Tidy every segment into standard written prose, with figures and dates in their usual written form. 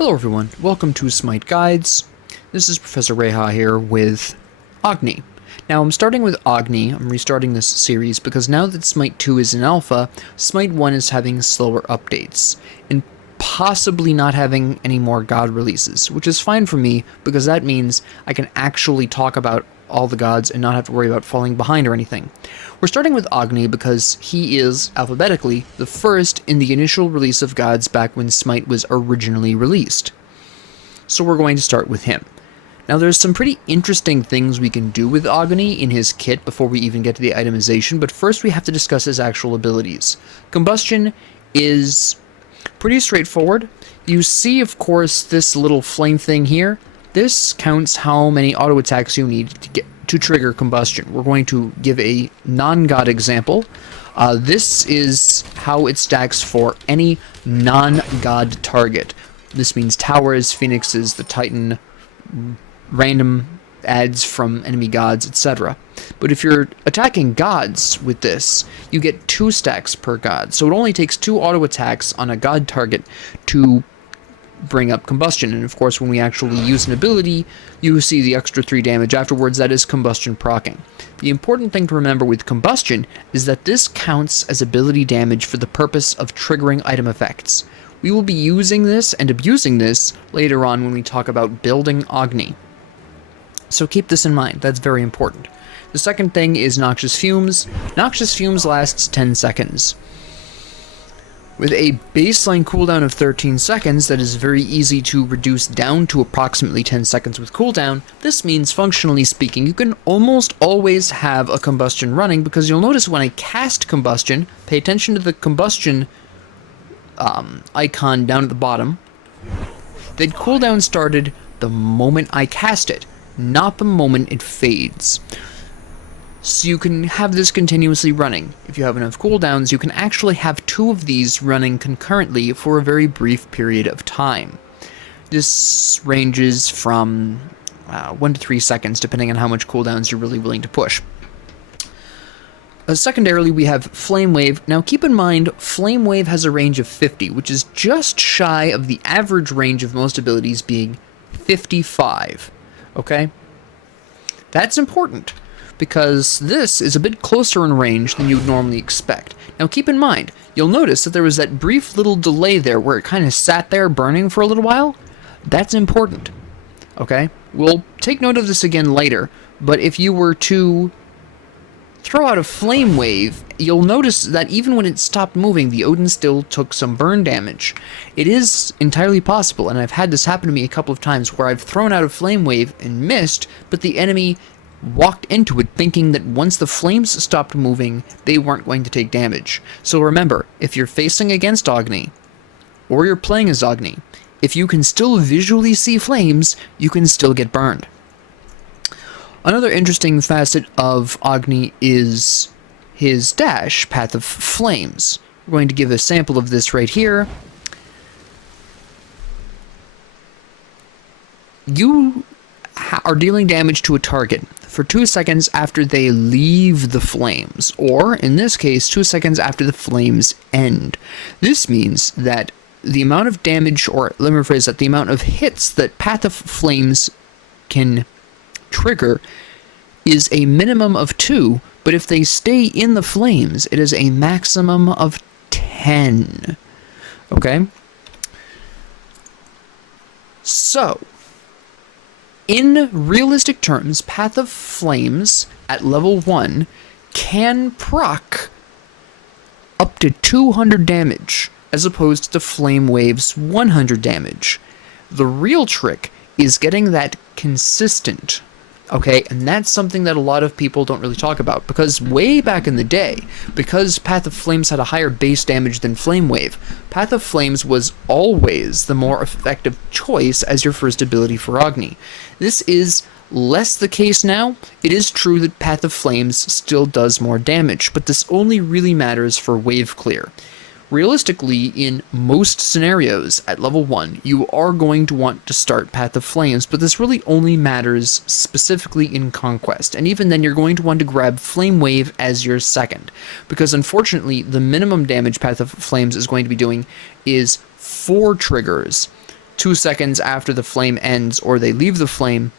Hello everyone, welcome to SMITE Guides. This is Professor Reha here with Agni. Now I'm starting with Agni, I'm restarting this series because now that SMITE 2 is in alpha, SMITE 1 is having slower updates, and possibly not having any more god releases, which is fine for me because that means I can actually talk about all the gods and not have to worry about falling behind or anything. We're starting with Agni because he is, alphabetically, the first in the initial release of gods back when SMITE was originally released. So we're going to start with him. Now there's some pretty interesting things we can do with Agni in his kit before we even get to the itemization, but first we have to discuss his actual abilities. Combustion is pretty straightforward. You see, of course, this little flame thing here. This counts how many auto attacks you need to trigger combustion. We're going to give a non-god example. This is how it stacks for any non-god target. This means towers, phoenixes, the titan, random adds from enemy gods, etc. But if you're attacking gods with this, you get 2 stacks per god. So it only takes 2 auto attacks on a god target to bring up combustion, and of course when we actually use an ability, you see the extra 3 damage afterwards. That is combustion proccing. The important thing to remember with combustion is that this counts as ability damage for the purpose of triggering item effects. We will be using this and abusing this later on when we talk about building Agni. So keep this in mind, that's very important. The second thing is Noxious Fumes. Noxious Fumes lasts 10 seconds. With a baseline cooldown of 13 seconds that is very easy to reduce down to approximately 10 seconds with cooldown, this means, functionally speaking, you can almost always have a combustion running, because you'll notice when I cast combustion, pay attention to the combustion icon down at the bottom, that cooldown started the moment I cast it, not the moment it fades. So you can have this continuously running. If you have enough cooldowns, you can actually have 2 of these running concurrently for a very brief period of time. This ranges from 1 to 3 seconds, depending on how much cooldowns you're really willing to push. Secondarily, we have Flame Wave. Now keep in mind, Flame Wave has a range of 50, which is just shy of the average range of most abilities being 55. Okay? That's important, because this is a bit closer in range than you would normally expect. Now keep in mind, you'll notice that there was that brief little delay there where it kind of sat there burning for a little while. That's important, okay? We'll take note of this again later, but if you were to throw out a Flame Wave, you'll notice that even when it stopped moving, the Odin still took some burn damage. It is entirely possible, and I've had this happen to me a couple of times, where I've thrown out a Flame Wave and missed, but the enemy walked into it thinking that once the flames stopped moving, they weren't going to take damage. So remember, if you're facing against Agni, or you're playing as Agni, if you can still visually see flames, you can still get burned. Another interesting facet of Agni is his dash, Path of Flames. We're going to give a sample of this right here. You are dealing damage to a target for 2 seconds after they leave the flames, or, in this case, 2 seconds after the flames end. This means that the amount of damage, or let me rephrase that, the amount of hits that Path of Flames can trigger is a minimum of 2, but if they stay in the flames, it is a maximum of 10. Okay? So, in realistic terms, Path of Flames at level 1 can proc up to 200 damage, as opposed to Flame Wave's 100 damage. The real trick is getting that consistent, okay? And that's something that a lot of people don't really talk about, because way back in the day, because Path of Flames had a higher base damage than Flame Wave, Path of Flames was always the more effective choice as your first ability for Agni. This is less the case now. It is true that Path of Flames still does more damage, but this only really matters for wave clear. Realistically, in most scenarios at level 1, you are going to want to start Path of Flames, but this really only matters specifically in Conquest, and even then you're going to want to grab Flame Wave as your second, because unfortunately the minimum damage Path of Flames is going to be doing is 4 triggers 2 seconds after the flame ends or they leave the flame,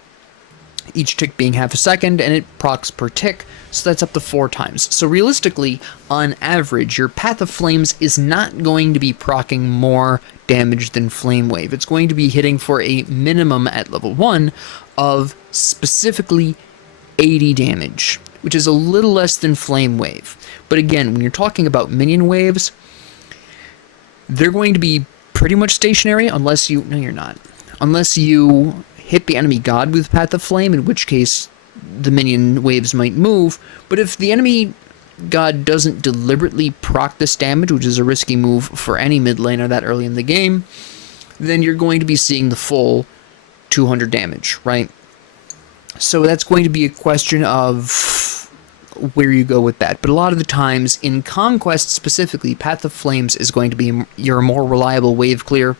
each tick being half a second, and it procs per tick, so that's up to 4 times. So realistically, on average, your Path of Flames is not going to be proccing more damage than Flame Wave. It's going to be hitting for a minimum at level 1 of specifically 80 damage, which is a little less than Flame Wave. But again, when you're talking about minion waves, they're going to be pretty much stationary unless you... No, you're not. Unless you hit the enemy god with Path of Flame, in which case the minion waves might move. But if the enemy god doesn't deliberately proc this damage, which is a risky move for any mid laner that early in the game, then you're going to be seeing the full 200 damage, right? So that's going to be a question of where you go with that. But a lot of the times, in Conquest specifically, Path of Flames is going to be your more reliable wave clear,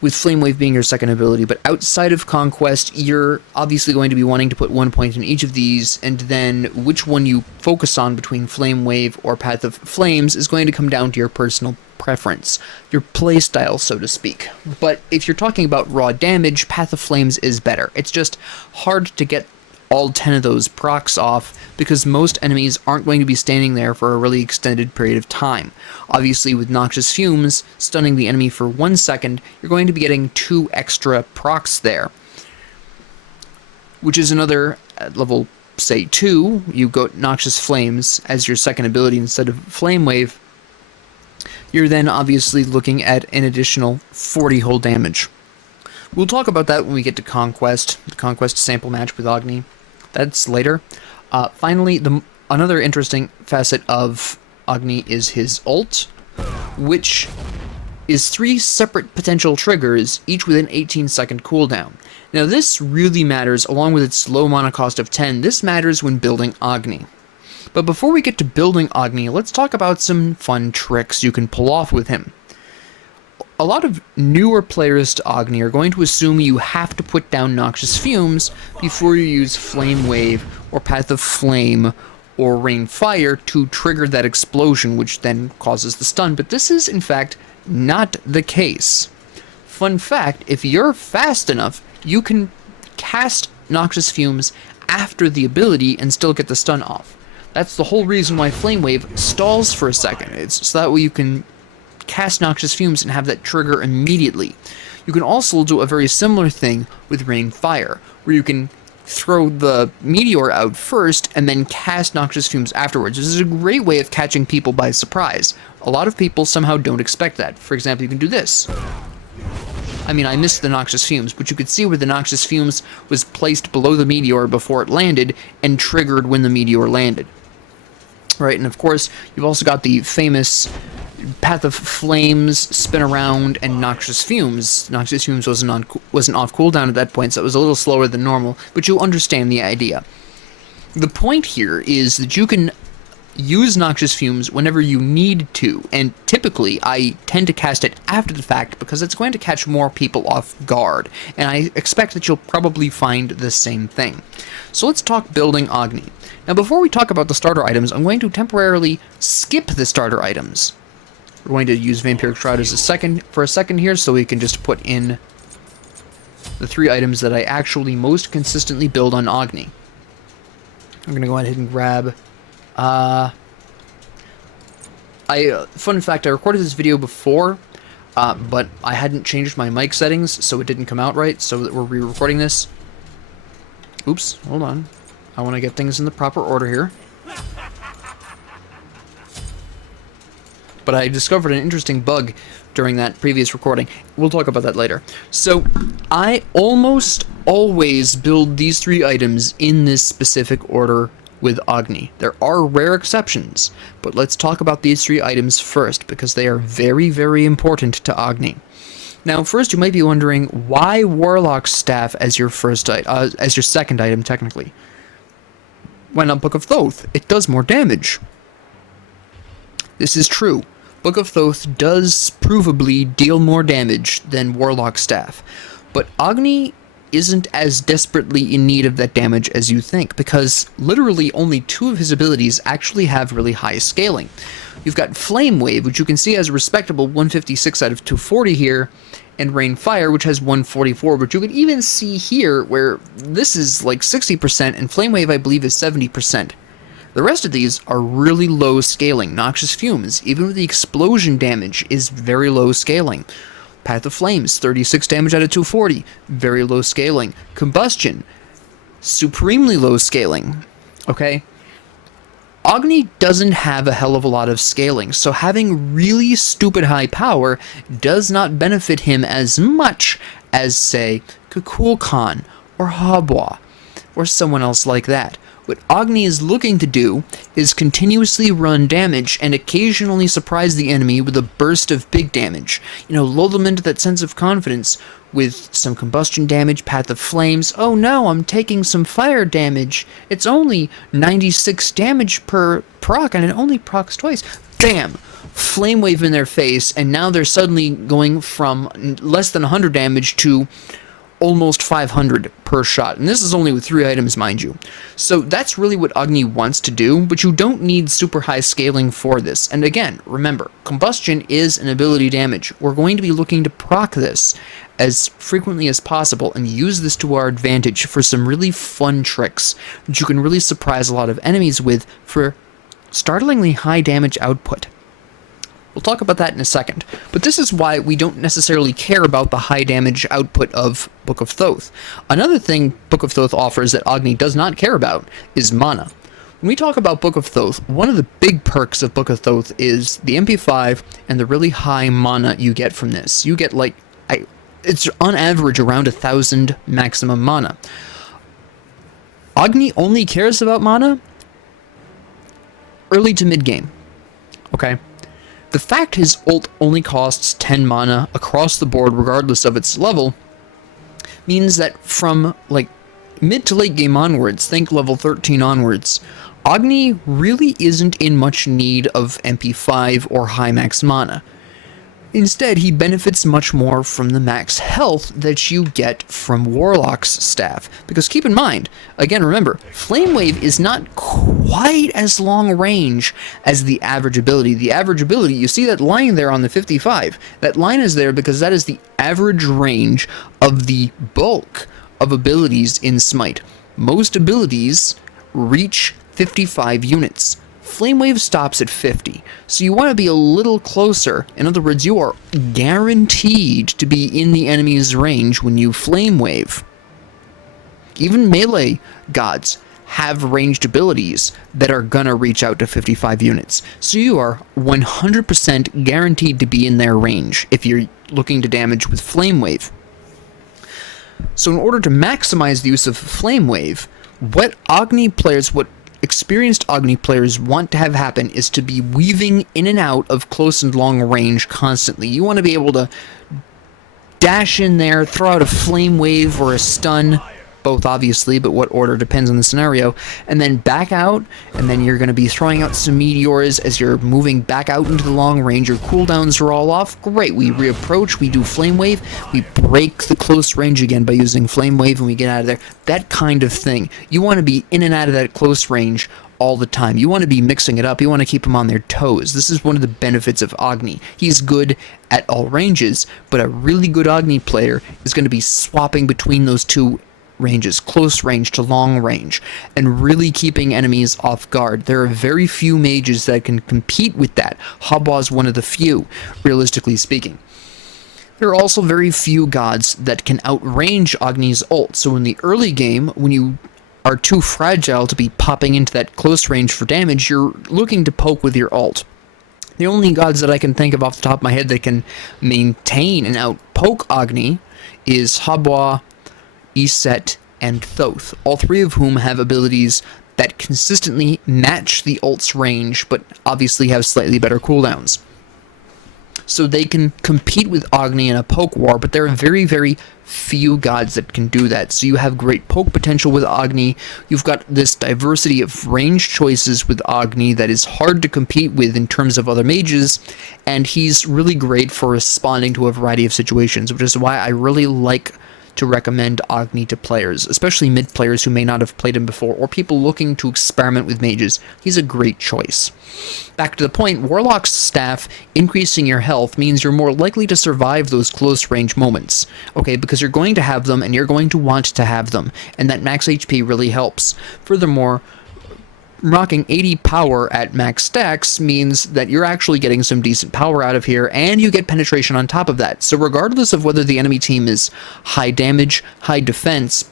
with Flame Wave being your second ability. But outside of Conquest, you're obviously going to be wanting to put 1 point in each of these, and then which one you focus on between Flame Wave or Path of Flames is going to come down to your personal preference, your playstyle, so to speak. But if you're talking about raw damage, Path of Flames is better. It's just hard to get all 10 of those procs off because most enemies aren't going to be standing there for a really extended period of time. Obviously, with Noxious Fumes stunning the enemy for 1 second, you're going to be getting 2 extra procs there, which is another, at level, say, 2, you go Noxious Flames as your second ability instead of Flame Wave. You're then obviously looking at an additional 40 whole damage. We'll talk about that when we get to Conquest, the Conquest sample match with Agni. That's later. Finally, another interesting facet of Agni is his ult, which is 3 separate potential triggers, each with an 18-second cooldown. Now this really matters, along with its low mana cost of 10, this matters when building Agni. But before we get to building Agni, let's talk about some fun tricks you can pull off with him. A lot of newer players to Agni are going to assume you have to put down Noxious Fumes before you use Flame Wave or Path of Flame or Rain Fire to trigger that explosion, which then causes the stun, but this is in fact not the case. Fun fact, if you're fast enough, you can cast Noxious Fumes after the ability and still get the stun off. That's the whole reason why Flame Wave stalls for a second. It's so that way you can cast Noxious Fumes and have that trigger immediately. You can also do a very similar thing with Rain Fire, where you can throw the meteor out first and then cast Noxious Fumes afterwards. This is a great way of catching people by surprise. A lot of people somehow don't expect that. For example, you can do this. I mean, I missed the Noxious Fumes, but you could see where the Noxious Fumes was placed below the meteor before it landed and triggered when the meteor landed. Right, and of course, you've also got the famous Path of Flames, Spin Around, and Noxious Fumes. Noxious Fumes wasn't off cooldown at that point, so it was a little slower than normal, but you'll understand the idea. The point here is that you can use Noxious Fumes whenever you need to, and typically I tend to cast it after the fact because it's going to catch more people off guard, and I expect that you'll probably find the same thing. So let's talk building Agni. Now before we talk about the starter items, I'm going to temporarily skip the starter items. We're going to use Vampiric Shroud as for a second here, so we can just put in the 3 items that I actually most consistently build on Agni. I'm going to go ahead and grab... fun fact, I recorded this video before, but I hadn't changed my mic settings, so it didn't come out right, so that we're re-recording this. Oops, hold on. I want to get things in the proper order here. But I discovered an interesting bug during that previous recording. We'll talk about that later. So, I almost always build these 3 items in this specific order with Agni. There are rare exceptions, but let's talk about these 3 items first, because they are very, very important to Agni. Now, first you might be wondering, why Warlock's Staff as your as your second item, technically? Why not Book of Thoth? It does more damage. This is true. Book of Thoth does provably deal more damage than Warlock's Staff, but Agni isn't as desperately in need of that damage as you think, because literally only 2 of his abilities actually have really high scaling. You've got Flame Wave, which you can see has a respectable 156 out of 240 here, and Rain Fire, which has 144, but you can even see here where this is like 60%, and Flame Wave, I believe, is 70%. The rest of these are really low scaling. Noxious Fumes, even with the explosion damage, is very low scaling. Path of Flames, 36 damage out of 240, very low scaling. Combustion, supremely low scaling. Okay? Agni doesn't have a hell of a lot of scaling, so having really stupid high power does not benefit him as much as, say, Kukul Khan or Habwa or someone else like that. What Agni is looking to do is continuously run damage and occasionally surprise the enemy with a burst of big damage. You know, lull them into that sense of confidence with some combustion damage, Path of Flames. Oh no, I'm taking some fire damage. It's only 96 damage per proc and it only procs twice. Bam! Flame Wave in their face, and now they're suddenly going from less than 100 damage to almost 500 per shot, and this is only with 3 items, mind you. So that's really what Agni wants to do, but you don't need super high scaling for this. And again, remember, combustion is an ability damage. We're going to be looking to proc this as frequently as possible and use this to our advantage for some really fun tricks that you can really surprise a lot of enemies with for startlingly high damage output. We'll talk about that in a second, but this is why we don't necessarily care about the high damage output of Book of Thoth. Another thing Book of Thoth offers that Agni does not care about is mana. When we talk about Book of Thoth, one of the big perks of Book of Thoth is the MP5 and the really high mana you get from this. You get like, it's on average around 1,000 maximum mana. Agni only cares about mana early to mid game. Okay? The fact his ult only costs 10 mana across the board regardless of its level means that from like mid to late game onwards, think level 13 onwards, Agni really isn't in much need of MP5 or high max mana. Instead, he benefits much more from the max health that you get from Warlock's staff. Because keep in mind, again remember, Flame Wave is not quite as long range as the average ability. The average ability, you see that line there on the 55. That line is there because that is the average range of the bulk of abilities in Smite. Most abilities reach 55 units. Flame Wave stops at 50, so you want to be a little closer. In other words, you are guaranteed to be in the enemy's range when you Flame Wave. Even melee gods have ranged abilities that are gonna reach out to 55 units, so you are 100% guaranteed to be in their range if you're looking to damage with Flame Wave. So in order to maximize the use of Flame Wave, what experienced Agni players want to have happen is to be weaving in and out of close and long range constantly. You want to be able to dash in there, throw out a Flame Wave or a stun, both obviously, but what order depends on the scenario, and then back out, and then you're going to be throwing out some meteors as you're moving back out into the long range. Your cooldowns are all off. Great, we reapproach, we do Flame Wave, we break the close range again by using Flame Wave, and we get out of there. That kind of thing. You want to be in and out of that close range all the time. You want to be mixing it up. You want to keep them on their toes. This is one of the benefits of Agni. He's good at all ranges, but a really good Agni player is going to be swapping between those two ranges, close range to long range, and really keeping enemies off guard. There are very few mages that can compete with that. Habwa's one of the few, realistically speaking. There are also very few gods that can outrange Agni's ult, so in the early game, when you are too fragile to be popping into that close range for damage, you're looking to poke with your ult. The only gods that I can think of off the top of my head that can maintain and outpoke Agni is Habwa, Iset, and Thoth, all three of whom have abilities that consistently match the ult's range, but obviously have slightly better cooldowns. So they can compete with Agni in a poke war, but there are very, very few gods that can do that. So you have great poke potential with Agni. You've got this diversity of range choices with Agni that is hard to compete with in terms of other mages, and he's really great for responding to a variety of situations, which is why I really like to recommend Agni to players, especially mid players who may not have played him before, or people looking to experiment with mages. He's a great choice. Back to the point, Warlock's Staff increasing your health means you're more likely to survive those close range moments, okay, because you're going to have them and you're going to want to have them, and that max HP really helps. Furthermore, rocking 80 power at max stacks means that you're actually getting some decent power out of here, and you get penetration on top of that. So regardless of whether the enemy team is high damage, high defense,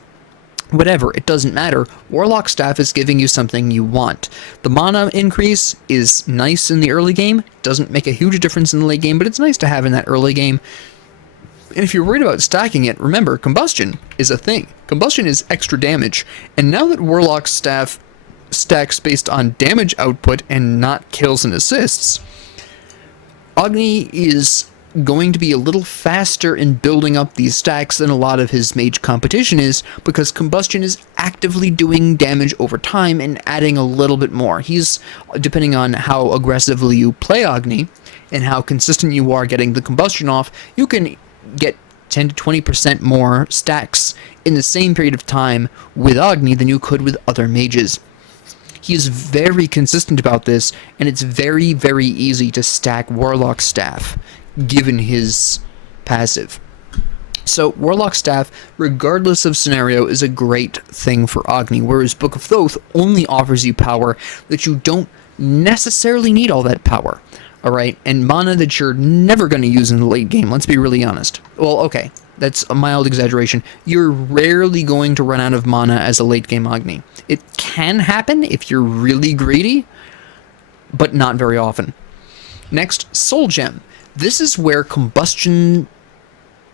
whatever, it doesn't matter. Warlock Staff is giving you something you want. The mana increase is nice in the early game, doesn't make a huge difference in the late game, but it's nice to have in that early game. And if you're worried about stacking it, remember, Combustion is a thing. Combustion is extra damage, and now that Warlock Staff stacks based on damage output and not kills and assists, Agni is going to be a little faster in building up these stacks than a lot of his mage competition is, because Combustion is actively doing damage over time and adding a little bit more. He's, depending on how aggressively you play Agni and how consistent you are getting the Combustion off, you can get 10 to 20% more stacks in the same period of time with Agni than you could with other mages. He is very consistent about this, and it's very, very easy to stack Warlock Staff, given his passive. So, Warlock Staff, regardless of scenario, is a great thing for Agni, whereas Book of Thoth only offers you power that you don't necessarily need all that power, alright? And mana that you're never going to use in the late game, let's be really honest. Well, okay, that's a mild exaggeration. You're rarely going to run out of mana as a late game Agni. It can happen if you're really greedy, but not very often. Next, Soul Gem. This is where Combustion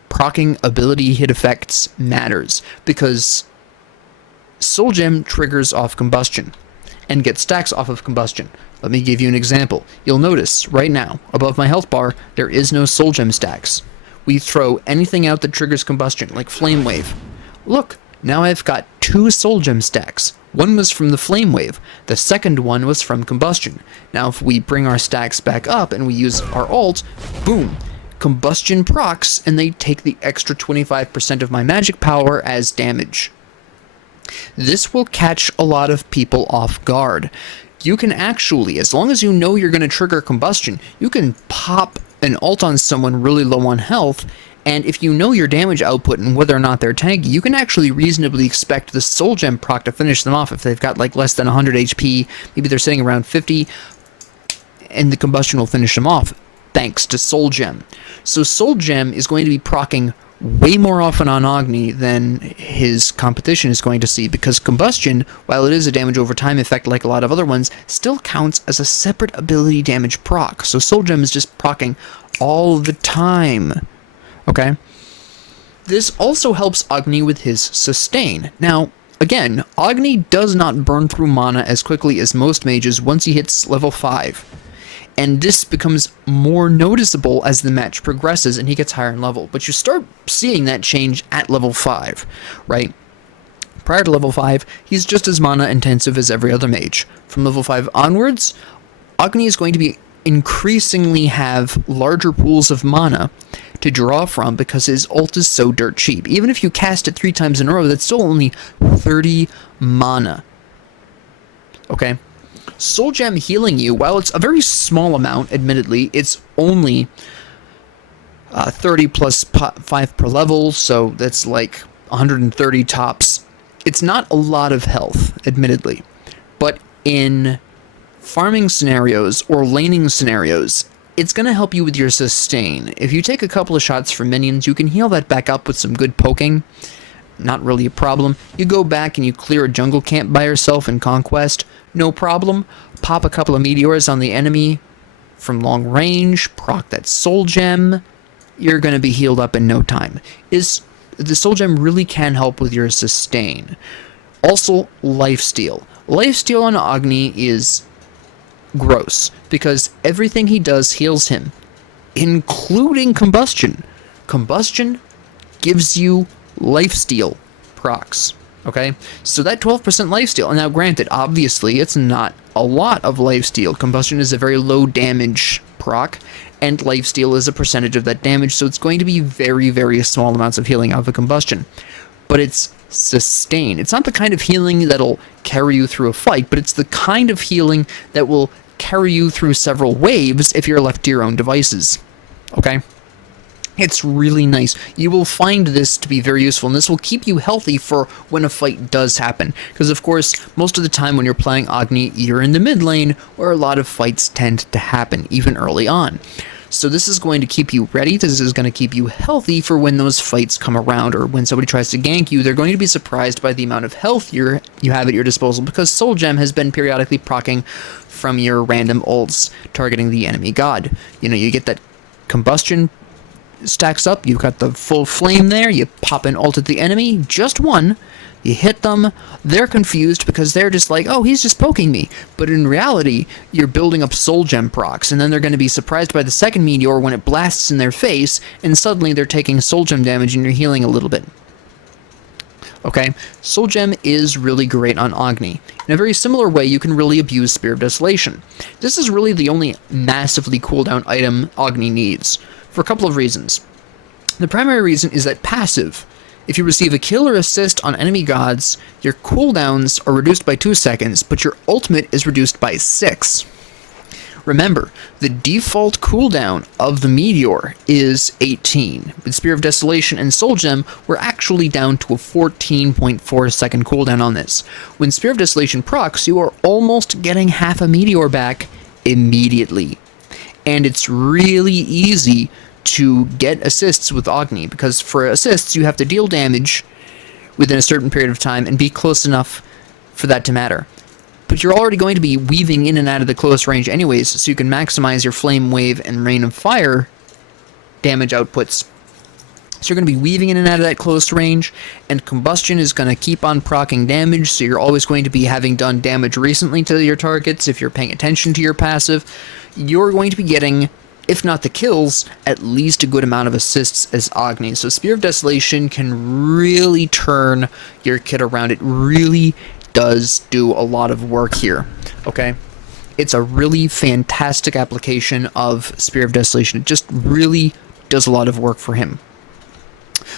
proccing ability hit effects matters, because Soul Gem triggers off Combustion and gets stacks off of Combustion. Let me give you an example. You'll notice right now, above my health bar, there is no Soul Gem stacks. We throw anything out that triggers Combustion, like Flame Wave. Look, now I've got 2 Soul Gem stacks. One was from the Flame Wave, the second one was from Combustion. Now if we bring our stacks back up and we use our ult, boom, Combustion procs, and they take the extra 25% of my magic power as damage. This will catch a lot of people off guard. You can actually, as long as you know you're going to trigger Combustion, you can pop an ult on someone really low on health, and if you know your damage output and whether or not they're tanky, you can actually reasonably expect the Soul Gem proc to finish them off if they've got like less than 100 HP, maybe they're sitting around 50, and the Combustion will finish them off, thanks to Soul Gem. So Soul Gem is going to be proccing way more often on Agni than his competition is going to see, because Combustion, while it is a damage over time effect like a lot of other ones, still counts as a separate ability damage proc. So Soul Gem is just proccing all the time. Okay? This also helps Agni with his sustain. Now, again, Agni does not burn through mana as quickly as most mages once he hits level 5. And this becomes more noticeable as the match progresses and he gets higher in level. But you start seeing that change at level 5, right? Prior to level 5, he's just as mana intensive as every other mage. From level 5 onwards, Agni is going to be increasingly have larger pools of mana to draw from because his ult is so dirt cheap. Even if you cast it 3 times in a row, that's still only 30 mana. Okay? Soul Gem healing you, while it's a very small amount, admittedly, it's only 30 plus 5 per level, so that's like 130 tops. It's not a lot of health, admittedly, but in farming scenarios or laning scenarios, it's going to help you with your sustain. If you take a couple of shots from minions, you can heal that back up with some good poking. Not really a problem. You go back and you clear a jungle camp by yourself in Conquest, no problem. Pop a couple of meteors on the enemy from long range, proc that Soul Gem, you're going to be healed up in no time. The Soul Gem really can help with your sustain. Also, Lifesteal. Lifesteal on Agni is gross, because everything he does heals him, including Combustion. Combustion gives you lifesteal procs, okay? So that 12% lifesteal, and now granted, obviously, it's not a lot of lifesteal. Combustion is a very low damage proc, and lifesteal is a percentage of that damage, so it's going to be very, very small amounts of healing off of combustion. But it's sustain. It's not the kind of healing that'll carry you through a fight, but it's the kind of healing that will carry you through several waves if you're left to your own devices. Okay? It's really nice. You will find this to be very useful, and this will keep you healthy for when a fight does happen. Because, of course, most of the time when you're playing Agni, you're in the mid lane, where a lot of fights tend to happen, even early on. So this is going to keep you ready. This is going to keep you healthy for when those fights come around, or when somebody tries to gank you, they're going to be surprised by the amount of health you have at your disposal, because Soul Gem has been periodically proccing from your random ults targeting the enemy god. You know, you get that combustion stacks up, you've got the full flame there, you pop an ult at the enemy, just one, you hit them, they're confused because they're just like, oh, he's just poking me. But in reality, you're building up Soul Gem procs, and then they're going to be surprised by the second meteor when it blasts in their face, and suddenly they're taking Soul Gem damage and you're healing a little bit. Okay, Soul Gem is really great on Agni. In a very similar way, you can really abuse Spear of Desolation. This is really the only massively cooldown item Agni needs, for a couple of reasons. The primary reason is that passive. If you receive a kill or assist on enemy gods, your cooldowns are reduced by 2 seconds, but your ultimate is reduced by 6. Remember, the default cooldown of the meteor is 18. With Spear of Desolation and Soul Gem, we're actually down to a 14.4 second cooldown on this. When Spear of Desolation procs, you are almost getting half a meteor back immediately. And it's really easy to get assists with Agni, because for assists you have to deal damage within a certain period of time and be close enough for that to matter. But you're already going to be weaving in and out of the close range anyways, so you can maximize your Flame Wave and Rain of Fire damage outputs. So you're going to be weaving in and out of that close range, and Combustion is going to keep on proccing damage, so you're always going to be having done damage recently to your targets. If you're paying attention to your passive, you're going to be getting, if not the kills, at least a good amount of assists as Agni. So Spear of Desolation can really turn your kit around. It really does do a lot of work here, okay? It's a really fantastic application of Spear of Desolation. It just really does a lot of work for him.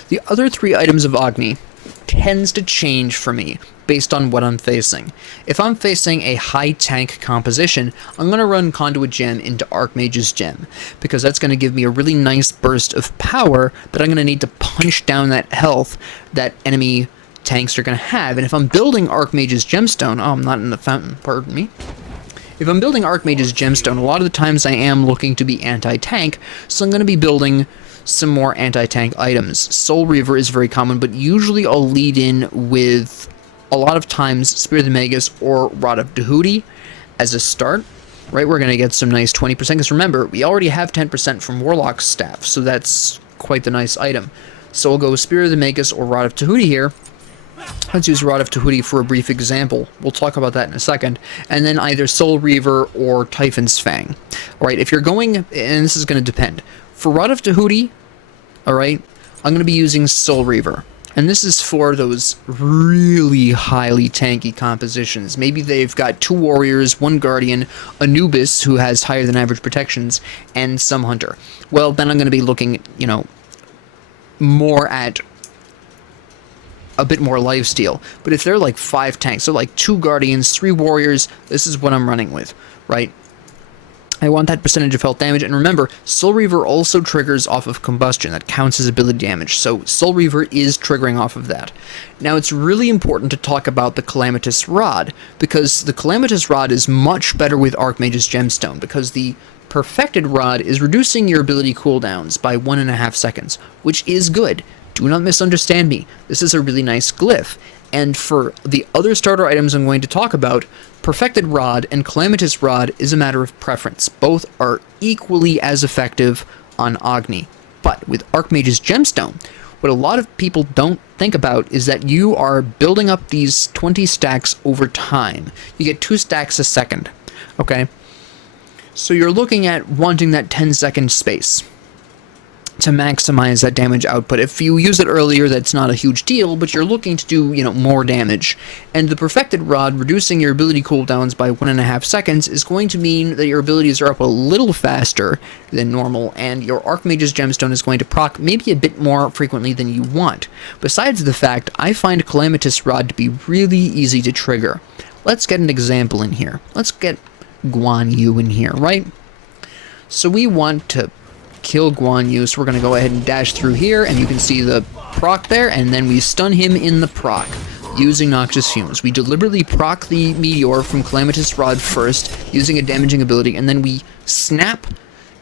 The other 3 items of Agni tends to change for me based on what I'm facing. If I'm facing a high tank composition, I'm going to run Conduit Gem into Archmage's Gem, because that's going to give me a really nice burst of power that I'm going to need to punch down that health that enemy tanks are going to have. And if I'm building Archmage's Gemstone, oh, I'm not in the fountain, pardon me. If I'm building Archmage's Gemstone, a lot of the times I am looking to be anti-tank, so I'm going to be building some more anti-tank items. Soul Reaver is very common, but usually I'll lead in with, a lot of times, Spear of the Magus or Rod of Tahuti as a start. Right, we're going to get some nice 20%, because remember, we already have 10% from Warlock's Staff, so that's quite the nice item. So we'll go Spear of the Magus or Rod of Tahuti here. Let's use Rod of Tahuti for a brief example. We'll talk about that in a second. And then either Soul Reaver or Typhon's Fang. Alright, if you're going, and this is going to depend. For Rod of Tahuti, alright, I'm going to be using Soul Reaver. And this is for those really highly tanky compositions. Maybe they've got 2 warriors, 1 guardian, Anubis, who has higher than average protections, and some hunter. Well, then I'm going to be looking, you know, more at a bit more lifesteal. But if they're like 5 tanks, so like 2 guardians, 3 warriors, this is what I'm running with, right? I want that percentage of health damage, and remember, Soul Reaver also triggers off of Combustion. That counts as ability damage, so Soul Reaver is triggering off of that. Now, it's really important to talk about the Calamitous Rod, because the Calamitous Rod is much better with Archmage's Gemstone, because the Perfected Rod is reducing your ability cooldowns by 1.5 seconds, which is good. Do not misunderstand me. This is a really nice glyph. And for the other starter items I'm going to talk about, Perfected Rod and Calamitous Rod is a matter of preference. Both are equally as effective on Agni. But with Archmage's Gemstone, what a lot of people don't think about is that you are building up these 20 stacks over time. You get 2 stacks a second, okay? So you're looking at wanting that 10-second space. to maximize that damage output. If you use it earlier, that's not a huge deal, but you're looking to do, more damage. And the Perfected Rod, reducing your ability cooldowns by 1.5 seconds, is going to mean that your abilities are up a little faster than normal, and your Archmage's Gemstone is going to proc maybe a bit more frequently than you want. Besides the fact, I find Calamitous Rod to be really easy to trigger. Let's get an example in here. Let's get Guan Yu in here, right? So we want to kill Guan Yu, so we're going to go ahead and dash through here, and you can see the proc there, and then we stun him in the proc using Noxious Fumes. We deliberately proc the Meteor from Calamitous Rod first, using a damaging ability, and then we snap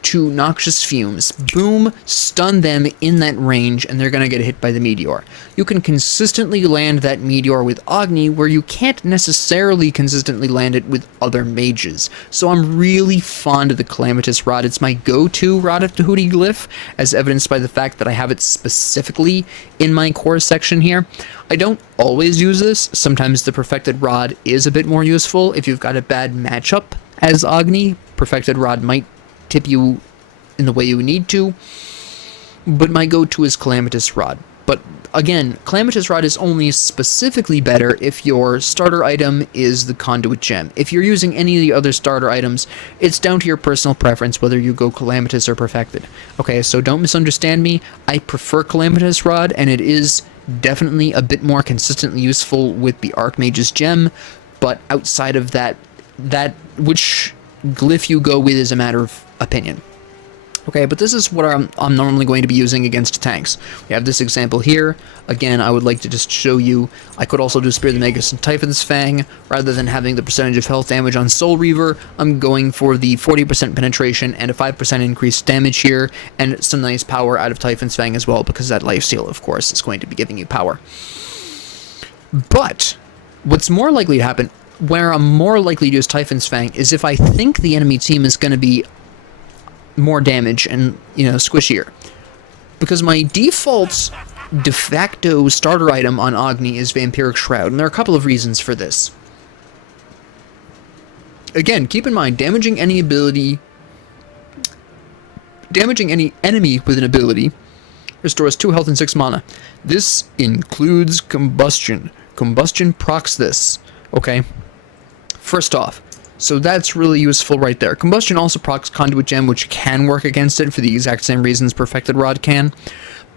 to Noxious Fumes. Boom, stun them in that range, and they're going to get hit by the Meteor. You can consistently land that Meteor with Agni, where you can't necessarily consistently land it with other mages. So I'm really fond of the Calamitous Rod. It's my go-to Rod of Tahuti glyph, as evidenced by the fact that I have it specifically in my core section here. I don't always use this. Sometimes the Perfected Rod is a bit more useful. If you've got a bad matchup as Agni, Perfected Rod might tip you in the way you need to, but my go-to is Calamitous Rod. But again, Calamitous Rod is only specifically better if your starter item is the Conduit Gem. If you're using any of the other starter items, it's down to your personal preference whether you go Calamitous or Perfected. Okay, so don't misunderstand me. I prefer Calamitous Rod, and it is definitely a bit more consistently useful with the Archmage's Gem, but outside of that which glyph you go with is a matter of opinion. Okay, but this is what I'm normally going to be using against tanks. We have this example here. Again, I would like to just show you, I could also do Spear the Magus and Typhon's Fang. Rather than having the percentage of health damage on Soul Reaver, I'm going for the 40% penetration and a 5% increased damage here, and some nice power out of Typhon's Fang as well, because that lifesteal, of course, is going to be giving you power. But what's more likely to happen, where I'm more likely to use Typhon's Fang, is if I think the enemy team is going to be more damage and, squishier. Because my default de facto starter item on Agni is Vampiric Shroud, and there are a couple of reasons for this. Again, keep in mind, damaging any enemy with an ability restores 2 health and 6 mana. This includes Combustion. Combustion procs this, okay? First off, so that's really useful right there. Combustion also procs Conduit Gem, which can work against it for the exact same reasons Perfected Rod can.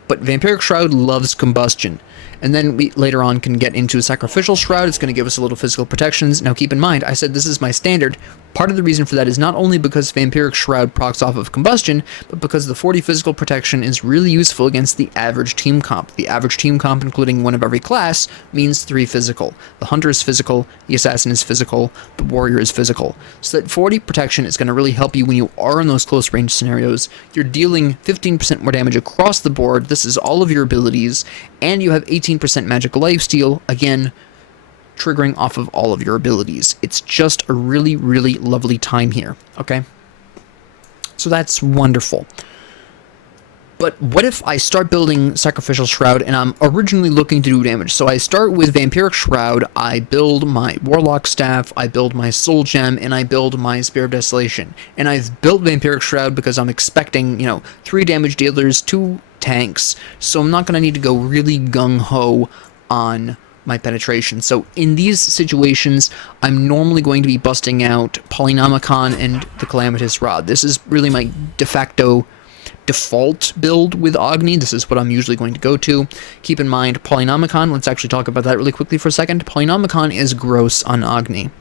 But Vampiric Shroud loves Combustion. And then we later on can get into a Sacrificial Shroud. It's going to give us a little physical protections. Now keep in mind, I said this is my standard. Part of the reason for that is not only because Vampiric Shroud procs off of Combustion, but because the 40 physical protection is really useful against the average team comp. The average team comp, including one of every class, means 3 physical. The Hunter is physical, the Assassin is physical, the Warrior is physical. So that 40 protection is going to really help you when you are in those close range scenarios. You're dealing 15% more damage across the board. This is all of your abilities, and you have 18% magical lifesteal, again, triggering off of all of your abilities. It's just a really, really lovely time here, okay? So that's wonderful. But what if I start building Sacrificial Shroud and I'm originally looking to do damage? So I start with Vampiric Shroud, I build my Warlock Staff, I build my Soul Gem, and I build my Spear of Desolation. And I've built Vampiric Shroud because I'm expecting, 3 damage dealers, 2 tanks, so I'm not going to need to go really gung-ho on my penetration. So in these situations, I'm normally going to be busting out Polynomicon and the Calamitous Rod. This is really my de facto default build with Agni. This is what I'm usually going to go to. Keep in mind, Polynomicon, let's actually talk about that really quickly for a second. Polynomicon is gross on Agni,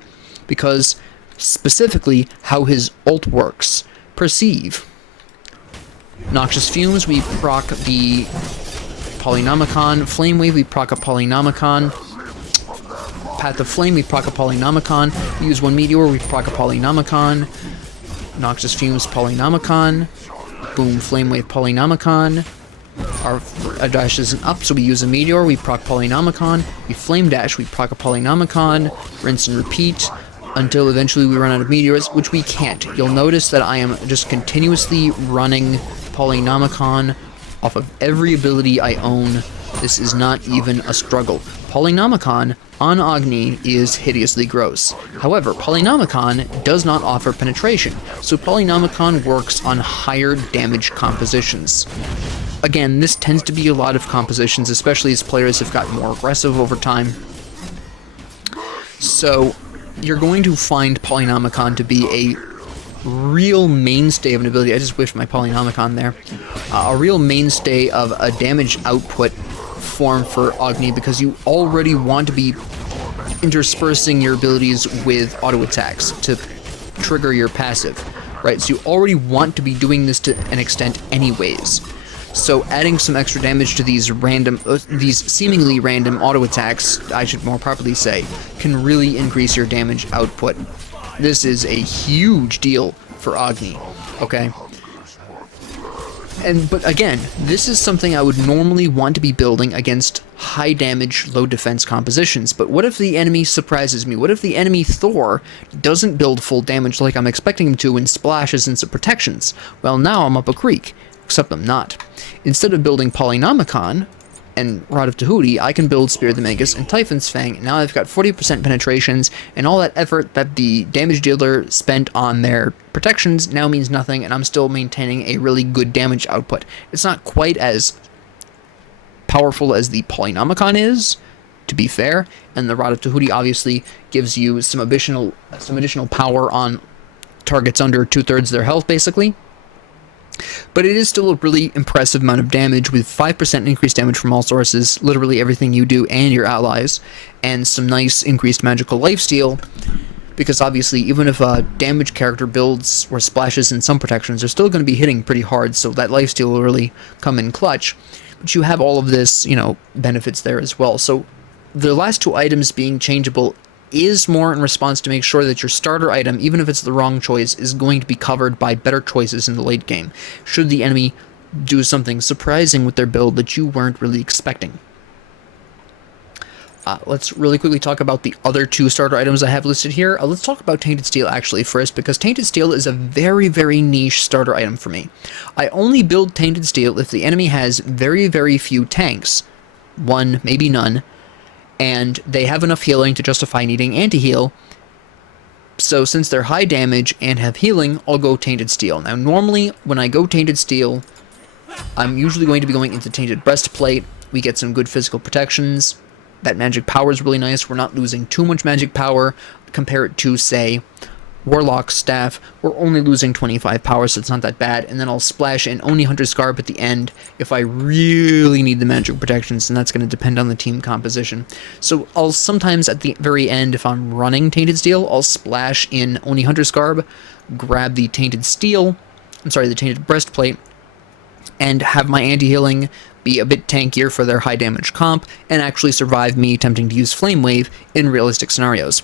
because specifically how his ult works. Perceive. Noxious Fumes, we proc the Polynomicon. Flame Wave, we proc a Polynomicon. Path of Flame, we proc a Polynomicon. We use 1 Meteor, we proc a Polynomicon. Noxious Fumes, Polynomicon. Boom, Flame Wave, Polynomicon. Our dash isn't up, so we use a Meteor, we proc Polynomicon. We Flame Dash, we proc a Polynomicon. Rinse and repeat until eventually we run out of Meteors, which we can't. You'll notice that I am just continuously running Polynomicon off of every ability I own This is not even a struggle. Polynomicon on Agni is hideously gross. However, Polynomicon does not offer penetration, so Polynomicon works on higher damage compositions. Again, this tends to be a lot of compositions, especially as players have gotten more aggressive over time. So, you're going to find Polynomicon to be a real mainstay of an ability. I just wished my Polynomicon there. A real mainstay of a damage output form for Agni, because you already want to be interspersing your abilities with auto attacks to trigger your passive, right? So you already want to be doing this to an extent anyways. So adding some extra damage to these seemingly random auto attacks, I should more properly say, can really increase your damage output. This is a huge deal for Agni, okay? But again, this is something I would normally want to be building against high damage, low defense compositions. But what if the enemy surprises me? What if the enemy Thor doesn't build full damage like I'm expecting him to and splashes in some protections? Well, now I'm up a creek, except I'm not. Instead of building Polynomicon and Rod of Tahuti, I can build Spear of the Magus and Typhon's Fang. Now I've got 40% penetrations, and all that effort that the damage dealer spent on their protections now means nothing, and I'm still maintaining a really good damage output. It's not quite as powerful as the Polynomicon is, to be fair, and the Rod of Tahuti obviously gives you some additional power on targets under 2/3 their health, basically. But it is still a really impressive amount of damage, with 5% increased damage from all sources, literally everything you do and your allies, and some nice increased magical lifesteal, because obviously even if a damage character builds or splashes in some protections, they're still going to be hitting pretty hard, so that lifesteal will really come in clutch. But you have all of this, benefits there as well. So the last two items being changeable is more in response to make sure that your starter item, even if it's the wrong choice, is going to be covered by better choices in the late game, should the enemy do something surprising with their build that you weren't really expecting. Let's really quickly talk about the other two starter items I have listed here. Let's talk about Tainted Steel actually first, because Tainted Steel is a very, very niche starter item for me. I only build Tainted Steel if the enemy has very, very few tanks, one, maybe none, and they have enough healing to justify needing anti-heal. So since they're high damage and have healing, I'll go Tainted Steel. Now normally when I go Tainted Steel, I'm usually going to be going into Tainted Breastplate. We get some good physical protections. That magic power is really nice. We're not losing too much magic power. Compare it to, say, Warlock's Staff. We're only losing 25 power, so it's not that bad. And then I'll splash in Oni Hunter's Garb at the end if I really need the magic protections, and that's going to depend on the team composition. So I'll sometimes at the very end, if I'm running Tainted Steel, I'll splash in Oni Hunter's Garb, grab the Tainted Breastplate, and have my anti-healing be a bit tankier for their high damage comp, and actually survive me attempting to use Flame Wave in realistic scenarios.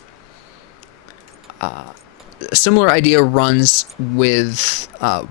A similar idea runs with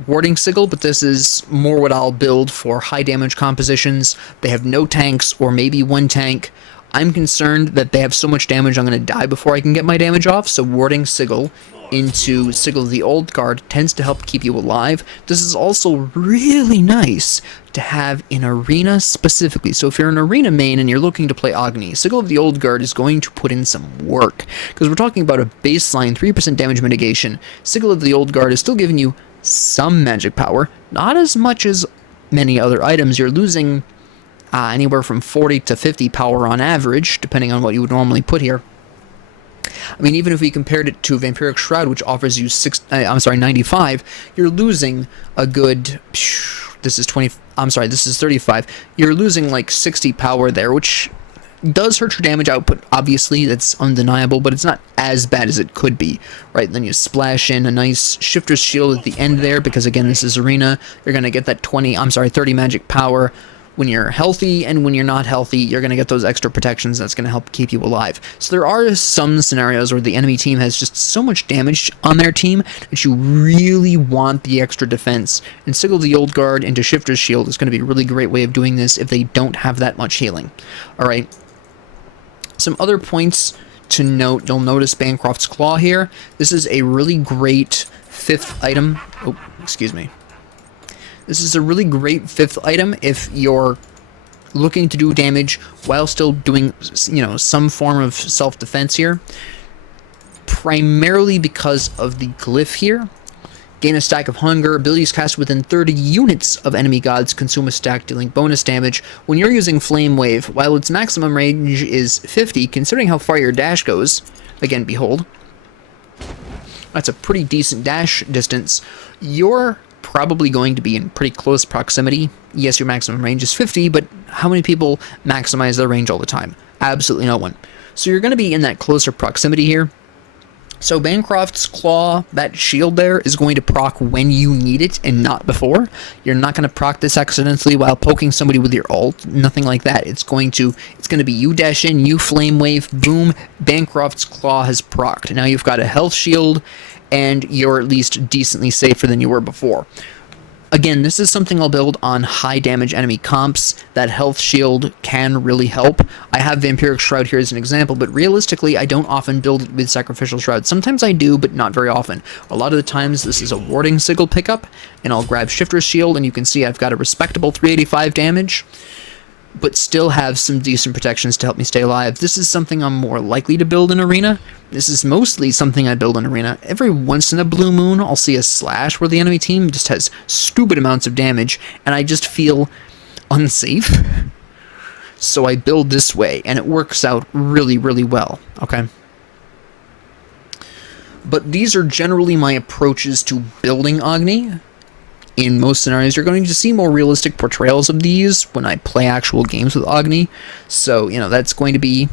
Warding Sigil, but this is more what I'll build for high damage compositions. They have no tanks, or maybe one tank. I'm concerned that they have so much damage I'm going to die before I can get my damage off, so Warding Sigil into Sigil of the Old Guard tends to help keep you alive. This is also really nice to have in Arena specifically. So if you're an Arena main and you're looking to play Agni, Sigil of the Old Guard is going to put in some work, because we're talking about a baseline 3% damage mitigation. Sigil of the Old Guard is still giving you some magic power, not as much as many other items. You're losing anywhere from 40 to 50 power on average, depending on what you would normally put here. I mean, even if we compared it to Vampiric Shroud, which offers you 95, you're losing a good, this is 35. You're losing like 60 power there, which does hurt your damage output, obviously, that's undeniable, but it's not as bad as it could be, right? Then you splash in a nice Shifter's Shield at the end there, because again, this is Arena, you're going to get that 30 magic power. When you're healthy and when you're not healthy, you're going to get those extra protections that's going to help keep you alive. So there are some scenarios where the enemy team has just so much damage on their team that you really want the extra defense. And Sigil the Old Guard into Shifter's Shield is going to be a really great way of doing this if they don't have that much healing. Alright. Some other points to note. You'll notice Bancroft's Claw here. This is a really great fifth item. Oh, excuse me. This is a really great fifth item if you're looking to do damage while still doing, some form of self-defense here, primarily because of the glyph here. Gain a stack of hunger. Abilities cast within 30 units of enemy gods consume a stack, dealing bonus damage. When you're using Flame Wave, while its maximum range is 50, considering how far your dash goes, again, behold, that's a pretty decent dash distance, you're probably going to be in pretty close proximity. Yes, your maximum range is 50, but how many people maximize their range all the time? Absolutely no one. So you're going to be in that closer proximity here. So Bancroft's Claw, that shield there, is going to proc when you need it and not before. You're not going to proc this accidentally while poking somebody with your ult. Nothing like that. It's going to be you dash in, you Flame Wave, boom, Bancroft's Claw has procced. Now you've got a health shield, and you're at least decently safer than you were before. Again, this is something I'll build on high damage enemy comps. That health shield can really help. I have Vampiric Shroud here as an example, but realistically, I don't often build it with Sacrificial Shroud. Sometimes I do, but not very often. A lot of the times, this is a Warding Sigil pickup, and I'll grab Shifter's Shield, and you can see I've got a respectable 385 damage, but still have some decent protections to help me stay alive. This is something I'm more likely to build in Arena. This is mostly something I build in Arena. Every once in a blue moon, I'll see a slash where the enemy team just has stupid amounts of damage, and I just feel unsafe. So I build this way, and it works out really, really well, okay? But these are generally my approaches to building Agni. In most scenarios, you're going to see more realistic portrayals of these when I play actual games with Agni. So, that's going to be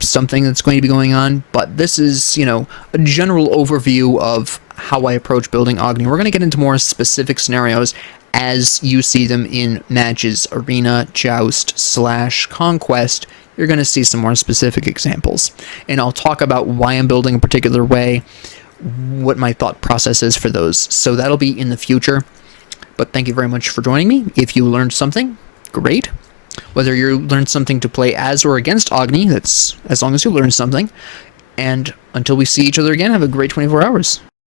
something that's going to be going on. But this is, a general overview of how I approach building Agni. We're going to get into more specific scenarios as you see them in matches, Arena, Joust, / Conquest. You're going to see some more specific examples. And I'll talk about why I'm building a particular way, what my thought process is for those. So that'll be in the future. But thank you very much for joining me. If you learned something, great. Whether you learned something to play as or against Agni, that's as long as you learned something. And until we see each other again, have a great 24 hours.